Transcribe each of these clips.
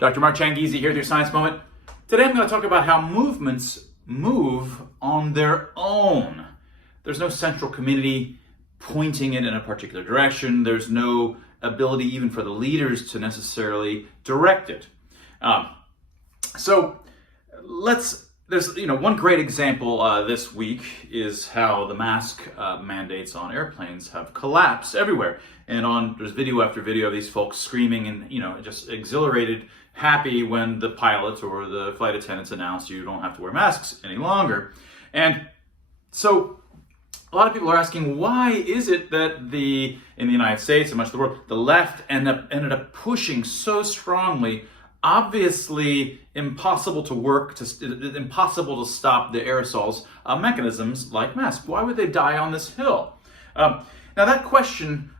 Dr. Mark Changizi here with your Science Moment. Today I'm going to talk about how movements move on their own. There's no central community pointing it in a particular direction. There's no ability even for the leaders to necessarily direct it. There's one great example this week is how the mask mandates on airplanes have collapsed everywhere. And there's video after video of these folks screaming and just exhilarated, happy when the pilots or the flight attendants announced you don't have to wear masks any longer. And so a lot of people are asking, why is it that in the United States and much of the world, the left ended up pushing so strongly, obviously impossible to stop the aerosols mechanisms like masks? Why would they die on this hill? Now that question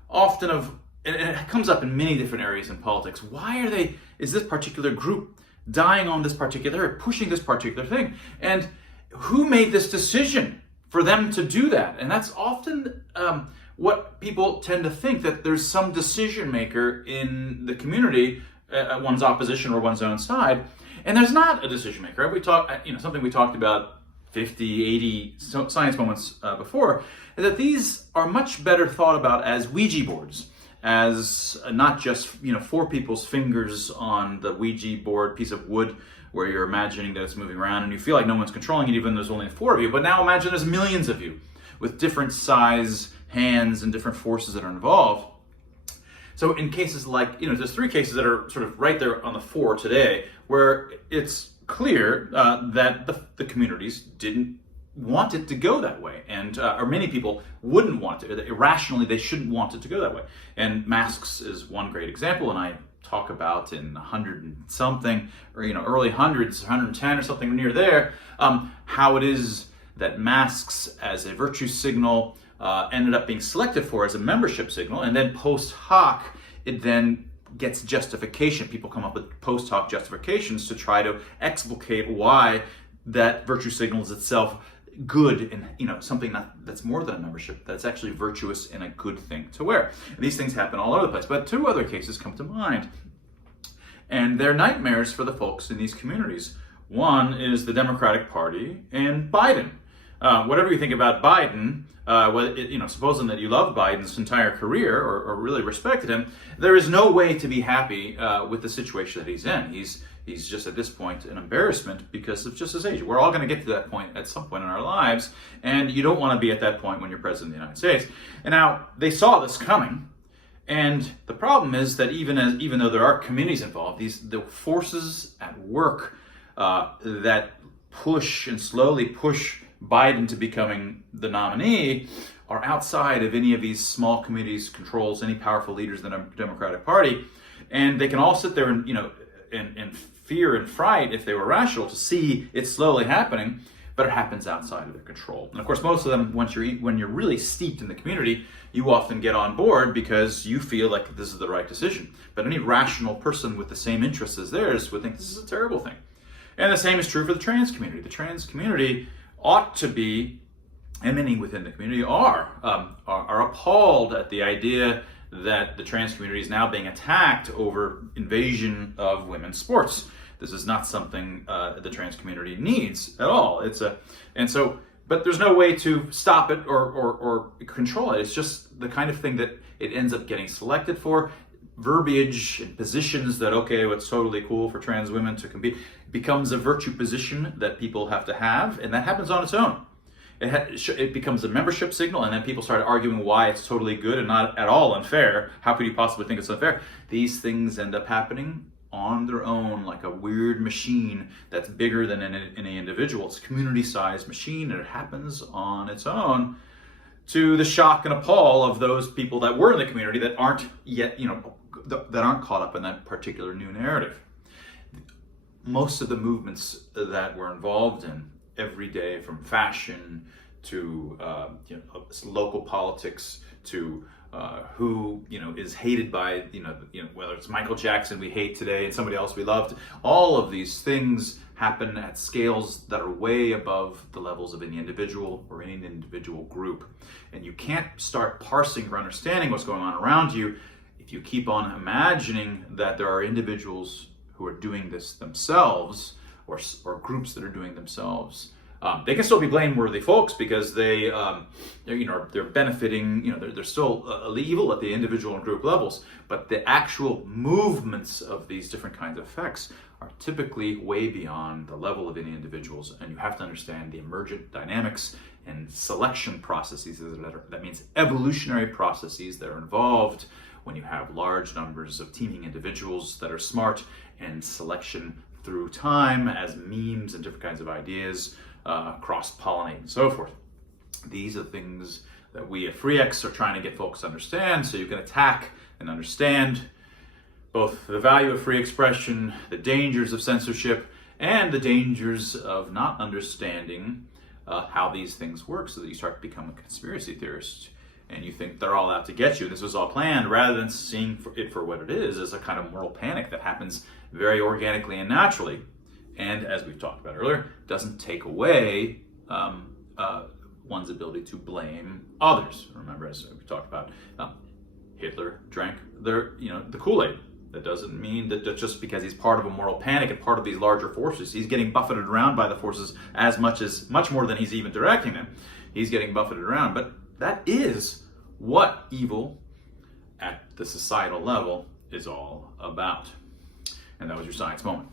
it comes up in many different areas in politics. Why is this particular group dying on this particular area, pushing this particular thing? And who made this decision for them to do that? And that's often what people tend to think, that there's some decision maker in the community, one's opposition or one's own side, and there's not a decision maker. Something we talked about 50, 80 science moments before, is that these are much better thought about as Ouija boards, as not just four people's fingers on the Ouija board piece of wood where you're imagining that it's moving around and you feel like no one's controlling it even though there's only four of you. But now imagine there's millions of you with different size hands and different forces that are involved. So in cases like, there's three cases that are sort of right there on the fore today where it's clear that the communities didn't want it to go that way, or many people wouldn't want it. Irrationally, they shouldn't want it to go that way. And masks is one great example, and I talk about in 100 and something, or early hundreds, 110 or something near there, how it is that masks as a virtue signal ended up being selected for as a membership signal, and then post hoc, it then gets justification. People come up with post hoc justifications to try to explicate why that virtue signal is itself good and something that's more than a membership, that's actually virtuous and a good thing to wear. And these things happen all over the place. But two other cases come to mind, and they're nightmares for the folks in these communities. One is the Party and Biden. Whatever you think about Biden, supposing that you loved Biden's entire career or really respected him, there is no way to be happy with the situation that he's in. He's just at this point an embarrassment because of just his age. We're all going to get to that point at some point in our lives, and you don't want to be at that point when you're president of the United States. And now they saw this coming, and the problem is that even though there are communities involved, the forces at work that slowly push Biden to becoming the nominee are outside of any of these small communities' controls, any powerful leaders in the Democratic Party, and they can all sit there and in fear and fright, if they were rational, to see it slowly happening, but it happens outside of their control. And of course, most of them, when you're really steeped in the community, you often get on board because you feel like this is the right decision. But any rational person with the same interests as theirs would think this is a terrible thing. And the same is true for the trans community. The trans community ought to be, and many within the community are appalled at the idea that the trans community is now being attacked over invasion of women's sports. This is not something the trans community needs at all. But there's no way to stop it or control it. It's just the kind of thing that it ends up getting selected for. Verbiage and positions that, it's totally cool for trans women to compete, becomes a virtue position that people have to have, and that happens on its own. It becomes a membership signal, and then people start arguing why it's totally good and not at all unfair. How could you possibly think it's unfair? These things end up happening on their own, like a weird machine that's bigger than any individual. It's a community-sized machine, and it happens on its own, to the shock and appall of those people that were in the community that aren't yet, that aren't caught up in that particular new narrative. Most of the movements that we're involved in every day, from fashion to local politics to who is hated by whether it's Michael Jackson we hate today and somebody else we loved, all of these things happen at scales that are way above the levels of any individual or any individual group. And you can't start parsing or understanding what's going on around you if you keep on imagining that there are individuals who are doing this themselves, or groups that are doing themselves. They can still be blameworthy folks because they're benefiting. They're still evil at the individual and group levels. But the actual movements of these different kinds of effects are typically way beyond the level of any individuals, and you have to understand the emergent dynamics and selection processes. That means evolutionary processes that are involved when you have large numbers of teeming individuals that are smart, and selection through time as memes and different kinds of ideas cross-pollinate and so forth. These are things that we at FreeX are trying to get folks to understand so you can attack and understand both the value of free expression, the dangers of censorship, and the dangers of not understanding how these things work, so that you start to become a conspiracy theorist and you think they're all out to get you. This was all planned, rather than seeing it for what it is, as a kind of moral panic that happens very organically and naturally. And as we've talked about earlier, doesn't take away one's ability to blame others. Remember, as we talked about, Hitler drank the Kool-Aid. That doesn't mean that just because he's part of a moral panic and part of these larger forces, he's getting buffeted around by the forces much more than he's even directing them. He's getting buffeted around. But that is what evil at the societal level is all about. And that was your science moment.